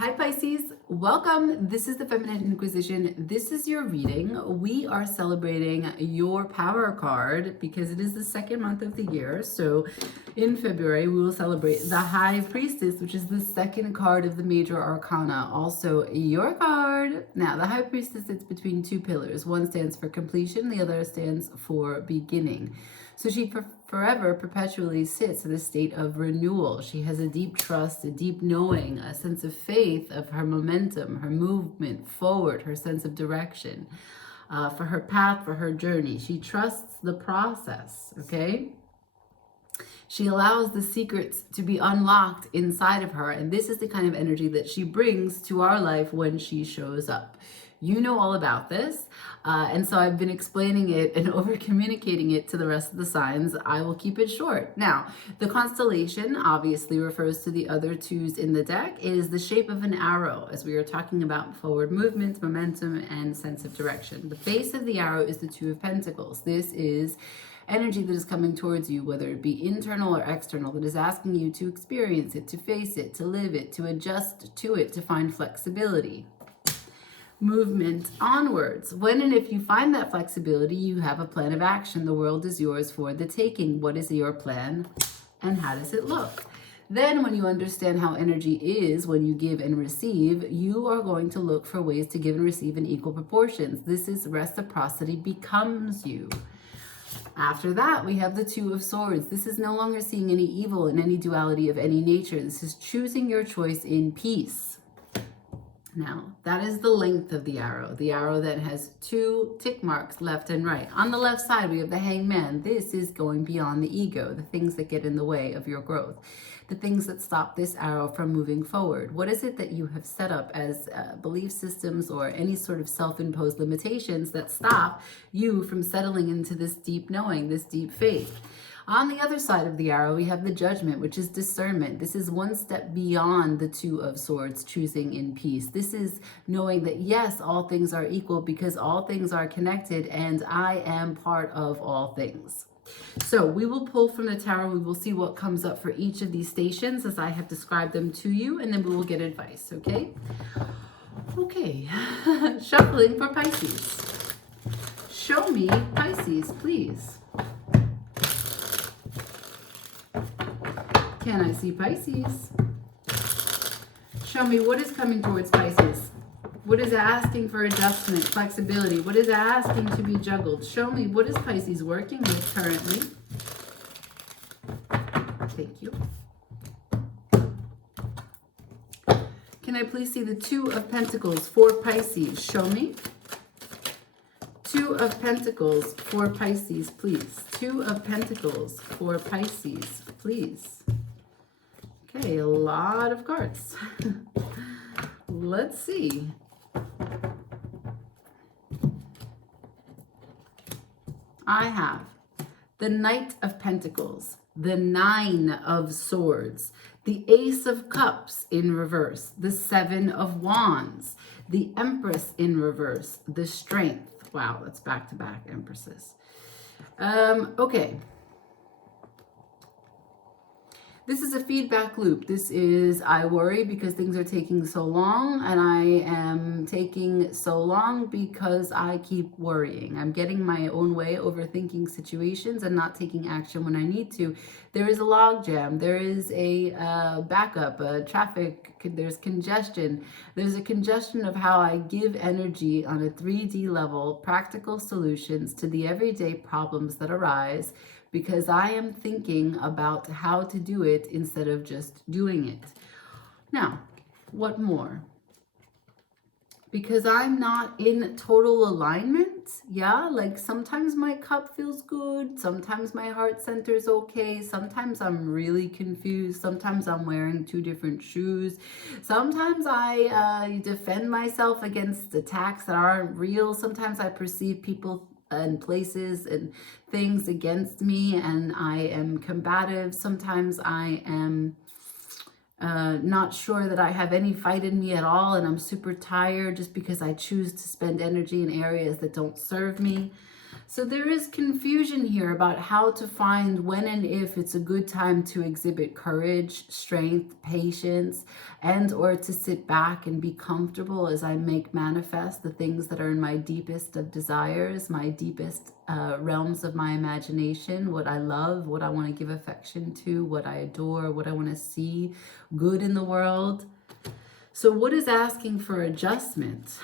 Hi Pisces, welcome. This is the Feminine Inquisition. This is your reading. We are celebrating your power card because it is the second month of the year. So in February, we will celebrate the High Priestess, which is the second card of the major arcana. Also your card. Now, the High Priestess sits between two pillars. One stands for completion, the other stands for beginning. So she forever perpetually sits in a state of renewal. She has a deep trust, a deep knowing, a sense of faith of her momentum, her movement forward, her sense of direction, for her path, for her journey. She trusts the process, okay? She allows the secrets to be unlocked inside of her, and this is the kind of energy that she brings to our life when she shows up. You know all about this, and so I've been explaining it and over communicating it to the rest of the signs. I will keep it short. Now, the constellation obviously refers to the other twos in the deck. It is the shape of an arrow, as we are talking about forward movement, momentum, and sense of direction. The face of the arrow is the Two of Pentacles. This is energy that is coming towards you, whether it be internal or external, that is asking you to experience it, to face it, to live it, to adjust to it, to find flexibility. Movement onwards. When and if you find that flexibility, you have a plan of action. The world is yours for the taking. What is your plan and how does it look? Then when you understand how energy is when you give and receive, you are going to look for ways to give and receive in equal proportions. This is reciprocity becomes you. After that, we have the Two of Swords. This is no longer seeing any evil in any duality of any nature. This is choosing your choice in peace. Now, that is the length of the arrow that has two tick marks left and right. On the left side, we have the Hangman. This is going beyond the ego, the things that get in the way of your growth, the things that stop this arrow from moving forward. What is it that you have set up as belief systems or any sort of self-imposed limitations that stop you from settling into this deep knowing, this deep faith? On the other side of the arrow, we have the Judgment, which is discernment. This is one step beyond the Two of Swords, choosing in peace. This is knowing that, yes, all things are equal because all things are connected and I am part of all things. So we will pull from the tarot. We will see what comes up for each of these stations as I have described them to you, and then we will get advice, okay? Okay, shuffling for Pisces. Show me Pisces, please. Can I see Pisces? Show me what is coming towards Pisces. What is asking for adjustment, flexibility? What is asking to be juggled? Show me what is Pisces working with currently. Thank you. Can I please see the Two of Pentacles for Pisces? Show me. Two of Pentacles for Pisces, please. Two of Pentacles for Pisces, please. Okay, a lot of cards. Let's see. I have the Knight of Pentacles, the Nine of Swords, the Ace of Cups in reverse, the Seven of Wands, the Empress in reverse, the Strength. Wow, that's back-to-back Empresses. Okay. This is a feedback loop. This is, I worry because things are taking so long, and I am taking so long because I keep worrying. I'm getting my own way, overthinking situations and not taking action when I need to. There is a log jam. There is a backup, traffic, there's congestion. There's a congestion of how I give energy on a 3D level, practical solutions to the everyday problems that arise, because I am thinking about how to do it instead of just doing it. Now, what more? Because I'm not in total alignment, yeah? Like sometimes my cup feels good, sometimes my heart center's okay, sometimes I'm really confused, sometimes I'm wearing two different shoes, sometimes I defend myself against attacks that aren't real, sometimes I perceive people and places and things against me and I am combative. Sometimes I am not sure that I have any fight in me at all and I'm super tired just because I choose to spend energy in areas that don't serve me. So there is confusion here about how to find when and if it's a good time to exhibit courage, strength, patience, and or to sit back and be comfortable as I make manifest the things that are in my deepest of desires, my deepest realms of my imagination, what I love, what I want to give affection to, what I adore, what I want to see good in the world. So what is asking for adjustment?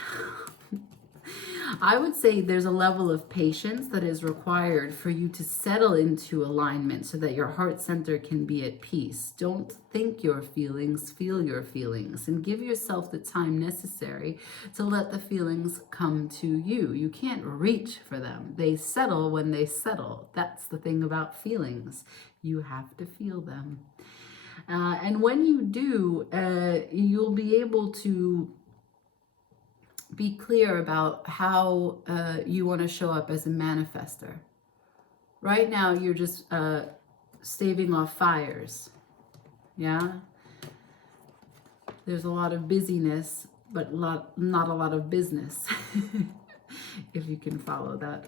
I would say there's a level of patience that is required for you to settle into alignment so that your heart center can be at peace. Don't think your feelings, feel your feelings, and give yourself the time necessary to let the feelings come to you. You can't reach for them. They settle when they settle. That's the thing about feelings. You have to feel them. And when you do, you'll be able to be clear about how you want to show up as a manifester. Right now, you're just staving off fires. Yeah? There's a lot of busyness, but not a lot of business, if you can follow that.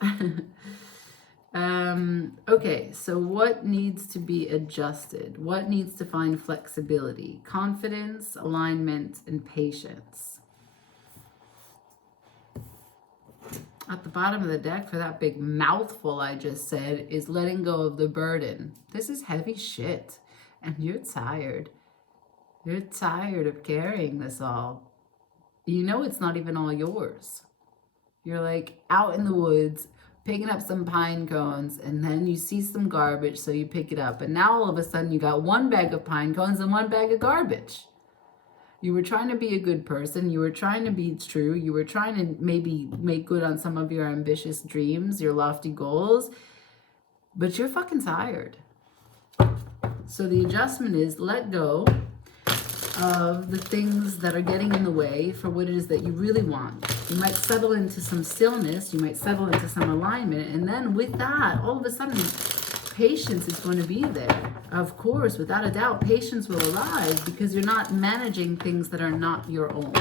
Okay, so what needs to be adjusted? What needs to find flexibility? Confidence, alignment, and patience. At the bottom of the deck for that big mouthful I just said is letting go of the burden. This is heavy shit. And you're tired. You're tired of carrying this all. You know it's not even all yours. You're like out in the woods picking up some pine cones, and then you see some garbage, so you pick it up. And now all of a sudden you got one bag of pine cones and one bag of garbage. You were trying to be a good person. You were trying to be true. You were trying to maybe make good on some of your ambitious dreams, your lofty goals, but you're fucking tired. So the adjustment is let go of the things that are getting in the way for what it is that you really want. You might settle into some stillness. You might settle into some alignment. And then with that, all of a sudden, patience is going to be there. Of course, without a doubt, patience will arise because you're not managing things that are not your own.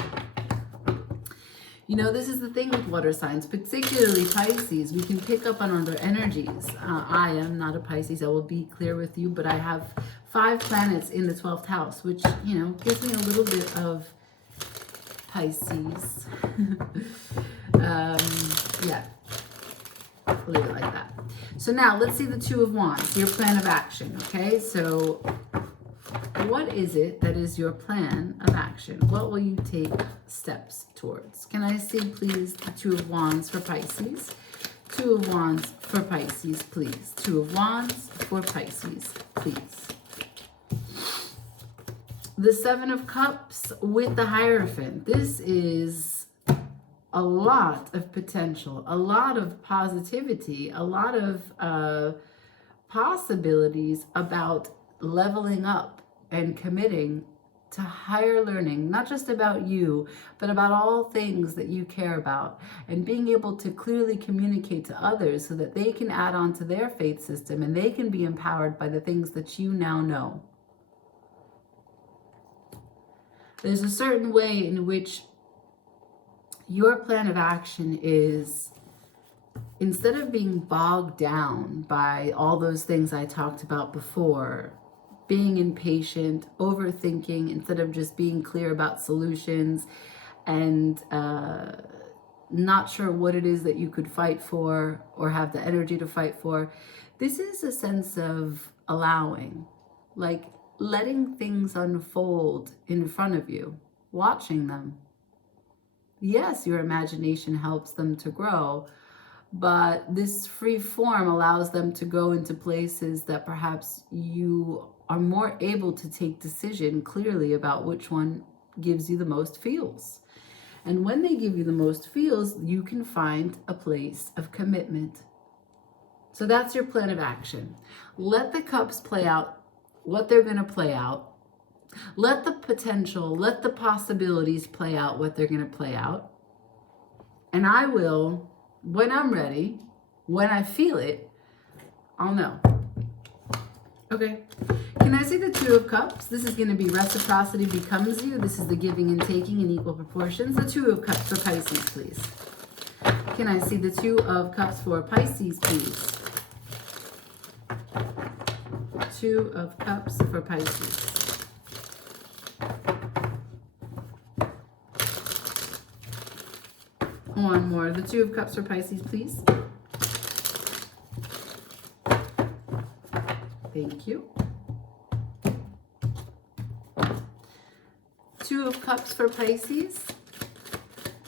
You know, this is the thing with water signs, particularly Pisces. We can pick up on other energies. I am not a Pisces, I will be clear with you, but I have 5 planets in the 12th house, which, you know, gives me a little bit of Pisces. Yeah. Leave it like that. So now let's see the Two of Wands, your plan of action. Okay, so what is it that is your plan of action? What will you take steps towards? Can I see, please, the Two of Wands for Pisces? Two of Wands for Pisces, please. Two of Wands for Pisces, please. The Seven of Cups with the Hierophant. This is a lot of potential, a lot of positivity, a lot of possibilities about leveling up and committing to higher learning, not just about you, but about all things that you care about, and being able to clearly communicate to others so that they can add on to their faith system and they can be empowered by the things that you now know. There's a certain way in which your plan of action is, instead of being bogged down by all those things I talked about before, being impatient, overthinking, instead of just being clear about solutions and not sure what it is that you could fight for or have the energy to fight for, this is a sense of allowing, like letting things unfold in front of you, watching them. Yes, your imagination helps them to grow, but this free form allows them to go into places that perhaps you are more able to take decision clearly about which one gives you the most feels. And when they give you the most feels, you can find a place of commitment. So that's your plan of action. Let the cups play out what they're going to play out. Let the potential, let the possibilities play out what they're going to play out. And I will, when I'm ready, when I feel it, I'll know. Okay. Can I see the Two of Cups? This is going to be reciprocity becomes you. This is the giving and taking in equal proportions. The Two of Cups for Pisces, please. Can I see the Two of Cups for Pisces, please? Two of Cups for Pisces. One more. The Two of Cups for Pisces, please. Thank you. Two of Cups for Pisces.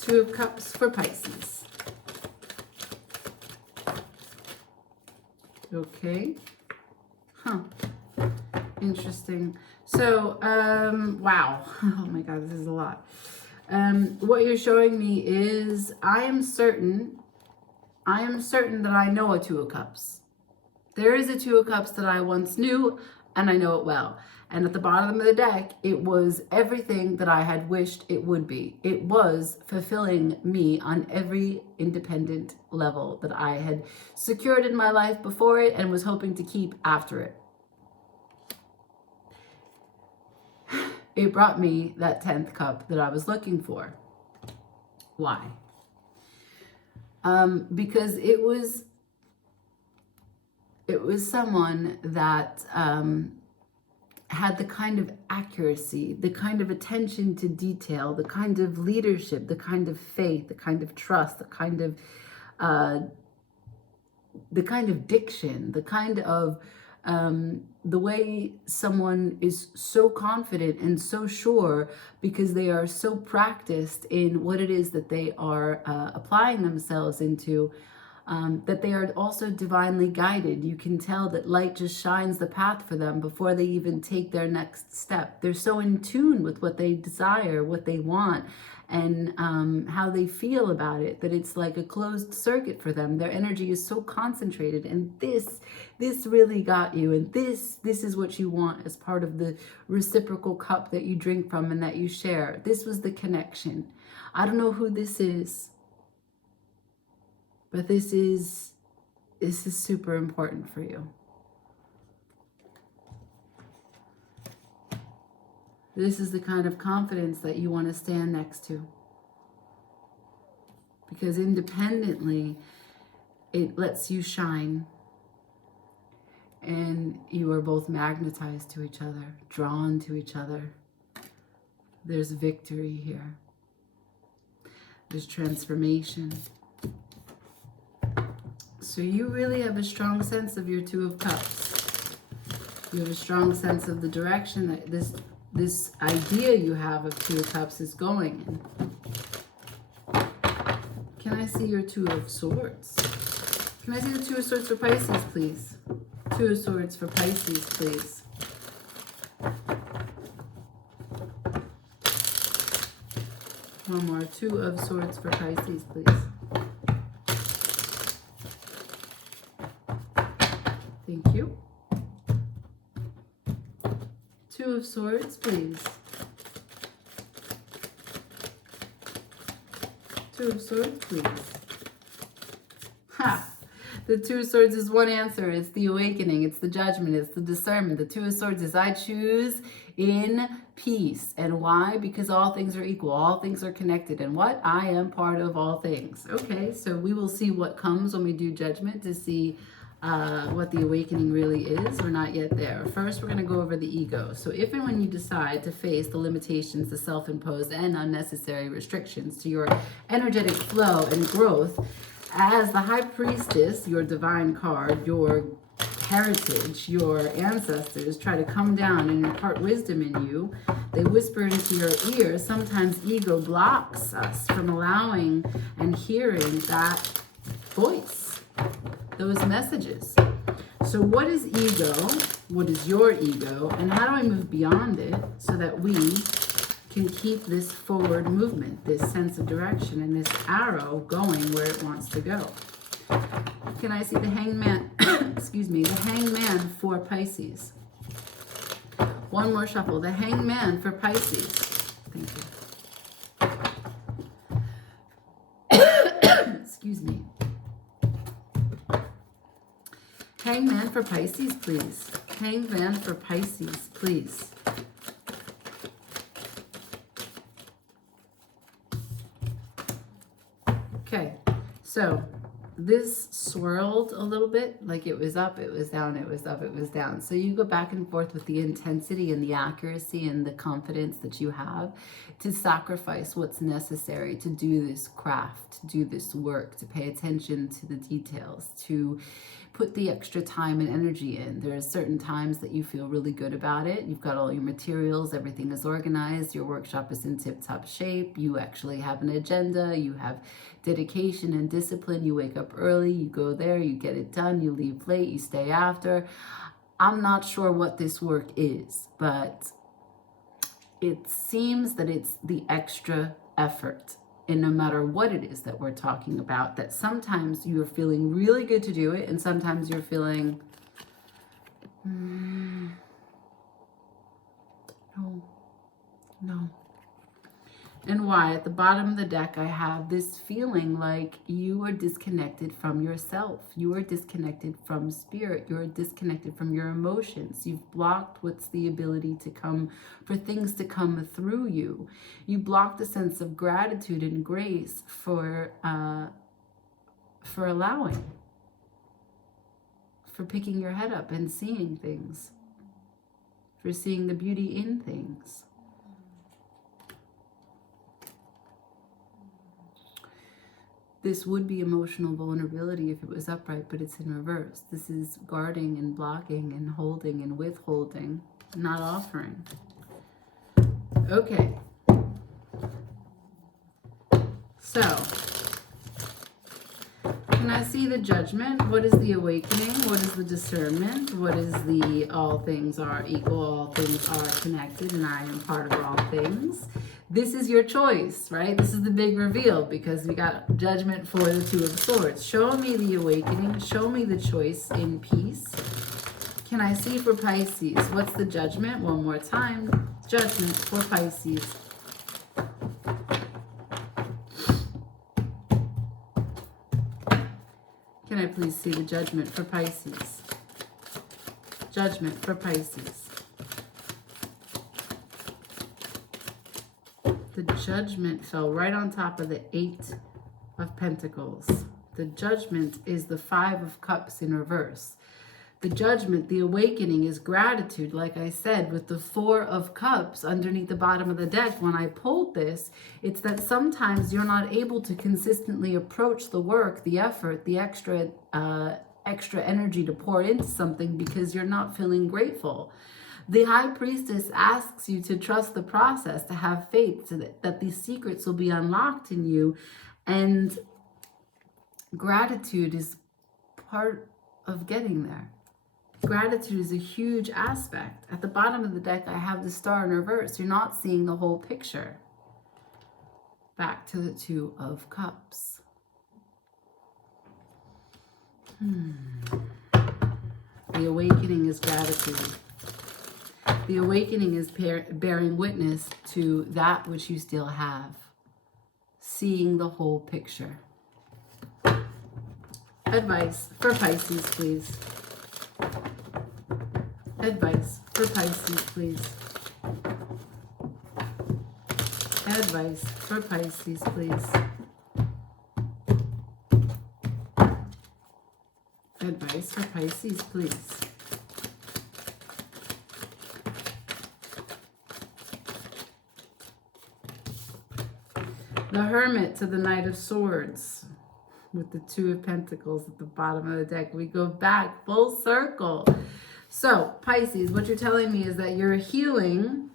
Two of Cups for Pisces. Okay. Huh. Interesting. So, wow. Oh my God, this is a lot. What you're showing me is I am certain that I know a Two of Cups. There is a Two of Cups that I once knew, and I know it well. And at the bottom of the deck, it was everything that I had wished it would be. It was fulfilling me on every independent level that I had secured in my life before it and was hoping to keep after it. It brought me that 10th cup that I was looking for. Why? Because it was someone that had the kind of accuracy, the kind of attention to detail, the kind of leadership, the kind of faith, the kind of trust, the kind of diction, the kind of the way someone is so confident and so sure because they are so practiced in what it is that they are applying themselves into, that they are also divinely guided. You can tell that light just shines the path for them before they even take their next step. They're so in tune with what they desire, what they want, and how they feel about it, that it's like a closed circuit for them. Their energy is so concentrated, and this really got you, and this is what you want as part of the reciprocal cup that you drink from and that you share. This was the connection. I don't know who this is, but this is super important for you. This is the kind of confidence that you want to stand next to. Because independently, it lets you shine. And you are both magnetized to each other, drawn to each other. There's victory here. There's transformation. So you really have a strong sense of your Two of Cups. You have a strong sense of the direction that this idea you have of Two of Cups is going in. Can I see your Two of Swords? Can I see the Two of Swords for Pisces, please? Two of Swords for Pisces, please. One more. Two of Swords for Pisces, please. Thank you. Two of Swords, please. Two of Swords, please. Ha! The Two of Swords is one answer. It's the awakening. It's the judgment. It's the discernment. The Two of Swords is I choose in peace. And why? Because all things are equal. All things are connected. And what? I am part of all things. Okay, so we will see what comes when we do judgment to see what the awakening really is. We're not yet there. First, we're going to go over the ego. So if and when you decide to face the limitations, the self-imposed and unnecessary restrictions to your energetic flow and growth, as the High Priestess, your divine card, your heritage, your ancestors try to come down and impart wisdom in you, they whisper into your ear. Sometimes ego blocks us from allowing and hearing that voice, those messages. So what is ego? What is your ego? And how do I move beyond it so that we can keep this forward movement, this sense of direction, and this arrow going where it wants to go? Can I see the Hangman, excuse me, the Hangman for Pisces? One more shuffle. The Hangman for Pisces. Thank you. Excuse me. Hangman for Pisces, please. Hangman for Pisces, please. Okay. So this swirled a little bit, like it was up, it was down, it was up, it was down. So you go back and forth with the intensity and the accuracy and the confidence that you have to sacrifice what's necessary to do this craft, to do this work, to pay attention to the details, to put the extra time and energy in. There are certain times that you feel really good about it. You've got all your materials, everything is organized, your workshop is in tip-top shape, you actually have an agenda, you have dedication and discipline, you wake up early, you go there, you get it done, you leave late, you stay after. I'm not sure what this work is, but it seems that it's the extra effort. And no matter what it is that we're talking about, that sometimes you're feeling really good to do it, and sometimes you're feeling, no. And why? At the bottom of the deck, I have this feeling like you are disconnected from yourself. You are disconnected from spirit. You are disconnected from your emotions. You've blocked what's the ability to come, for things to come through you. You blocked a sense of gratitude and grace for allowing, for picking your head up and seeing things, for seeing the beauty in things. This would be emotional vulnerability if it was upright, but it's in reverse. This is guarding and blocking and holding and withholding, not offering. Okay. So, can I see the judgment? What is the awakening? What is the discernment? What is the all things are equal, all things are connected, and I am part of all things? This is your choice, right? This is the big reveal, because we got judgment for the Two of Swords. Show me the awakening. Show me the choice in peace. Can I see for Pisces? What's the judgment? One more time. Judgment for Pisces. Can I please see the judgment for Pisces? Judgment for Pisces. The judgment fell right on top of the 8 of Pentacles. The judgment is the 5 of Cups in reverse. The judgment, the awakening, is gratitude, like I said, with the 4 of Cups underneath the bottom of the deck. When I pulled this, it's that sometimes you're not able to consistently approach the work, the effort, the extra energy to pour into something because you're not feeling grateful. The High Priestess asks you to trust the process, to have faith, so that these secrets will be unlocked in you. And gratitude is part of getting there. Gratitude is a huge aspect. At the bottom of the deck, I have the Star in reverse. You're not seeing the whole picture. Back to the 2 of Cups. The awakening is gratitude. The awakening is bearing witness to that which you still have. Seeing the whole picture. Advice for Pisces, please. Advice for Pisces, please. Advice for Pisces, please. Advice for Pisces, please. The Hermit to the Knight of Swords with the 2 of Pentacles at the bottom of the deck. We go back full circle. So, Pisces, what you're telling me is that you're healing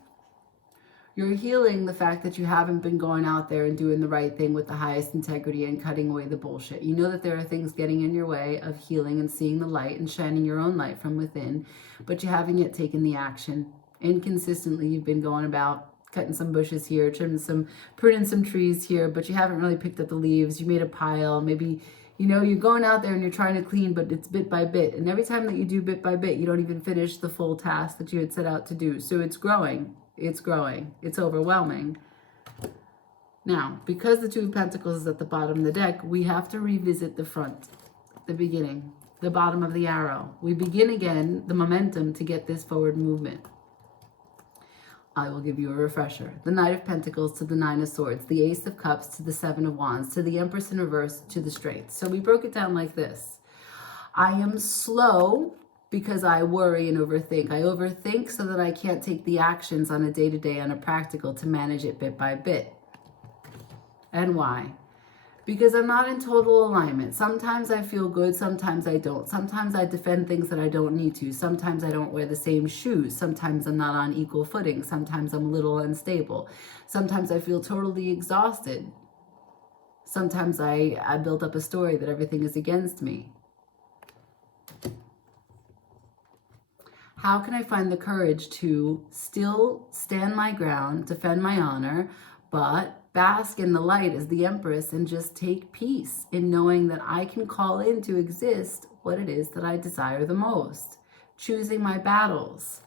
the fact that you haven't been going out there and doing the right thing with the highest integrity and cutting away the bullshit. You know that there are things getting in your way of healing and seeing the light and shining your own light from within, but you haven't yet taken the action. Inconsistently, you've been going about cutting some bushes here, pruning some trees here, but you haven't really picked up the leaves. You made a pile. Maybe, you know, you're going out there and you're trying to clean, but it's bit by bit. And every time that you do bit by bit, you don't even finish the full task that you had set out to do. So it's growing. It's growing. It's overwhelming. Now, because the 2 of Pentacles is at the bottom of the deck, we have to revisit the front, the beginning, the bottom of the arrow. We begin again, the momentum to get this forward movement. I will give you a refresher. The Knight of Pentacles to the Nine of Swords, the Ace of Cups to the Seven of Wands, to the Empress in reverse to the Straight. So we broke it down like this. I am slow because I worry and overthink. I overthink so that I can't take the actions on a day-to-day, on a practical, to manage it bit by bit. And why? Because I'm not in total alignment. Sometimes I feel good, sometimes I don't. Sometimes I defend things that I don't need to. Sometimes I don't wear the same shoes. Sometimes I'm not on equal footing. Sometimes I'm a little unstable. Sometimes I feel totally exhausted. Sometimes I build up a story that everything is against me. How can I find the courage to still stand my ground, defend my honor, but bask in the light as the Empress and just take peace in knowing that I can call into exist what it is that I desire the most, choosing my battles.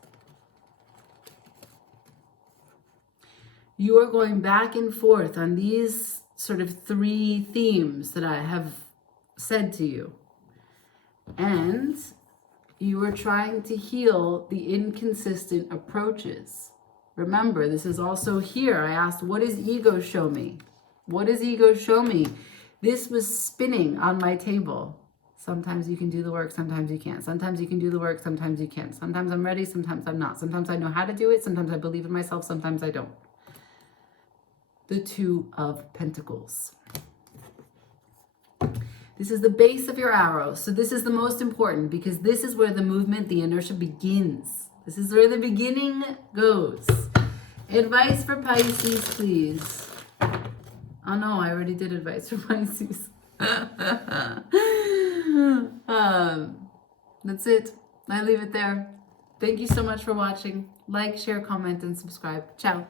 You are going back and forth on these sort of three themes that I have said to you. And you are trying to heal the inconsistent approaches. Remember, this is also here. I asked, what does ego show me? What does ego show me? This was spinning on my table. Sometimes you can do the work, sometimes you can't. Sometimes you can do the work, sometimes you can't. Sometimes I'm ready, sometimes I'm not. Sometimes I know how to do it, sometimes I believe in myself, sometimes I don't. The Two of Pentacles. This is the base of your arrow. So this is the most important because this is where the movement, the inertia begins. This is where the beginning goes. Advice for Pisces, please. Oh no, I already did advice for Pisces. That's it. I leave it there. Thank you so much for watching. Like, share, comment, and subscribe. Ciao.